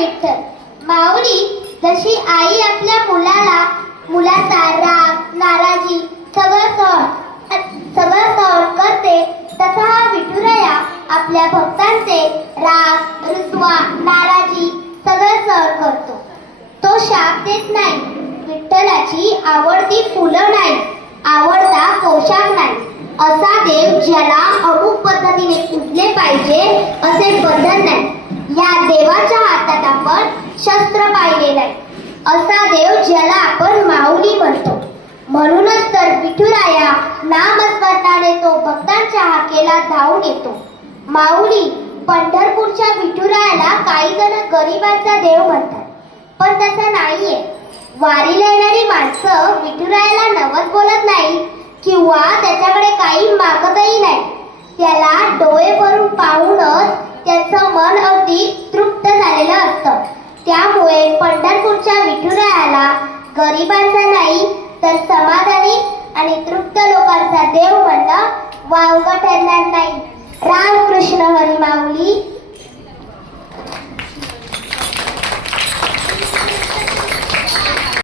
विठ्ठल. माऊली जशी आई आपल्या मुलाचा राग नाराजी सगळं सहन करते, तसा हा विठुराया आपल्या भक्तांचे राग रुसवा नाराजी सगळं सहन करतो. तो शाप देत नाही. विठ्ठलाची आवडती फुलं नाही, आवडता पोशाख नाही. असा देव ज्याला अमुक पद्धतीने पूजले पाहिजे असे बंधन नाही. या देवाच्या हातात आपण शस्त्र पाहिले नाही. असा देव ज्याला आपण माऊली म्हणतो. म्हणूनच तर विठुराया नामस्मरणाने तो भक्तांच्या हाकेला धावून येतो. माऊली पंढरपूरच्या विठुरायाला काही जण गरिबांचा देव म्हणतात, पण तसं नाहीये. वारीला येणारी माणसं विठुरायाला नवस बोलत नाही किंवा त्याच्याकडे काही मागतही नाही. त्याला डोळे भरून पाहूनच त्यांचं मन अगदी तृप्त झालेलं असतं. त्यामुळे पंढरपूरच्या विठुरायाला गरिबांचा नाही तर समाधानी आणि तृप्त लोकांचा देव म्हणणं वावगं ठरणार नाही. रामकृष्ण हरी माऊली.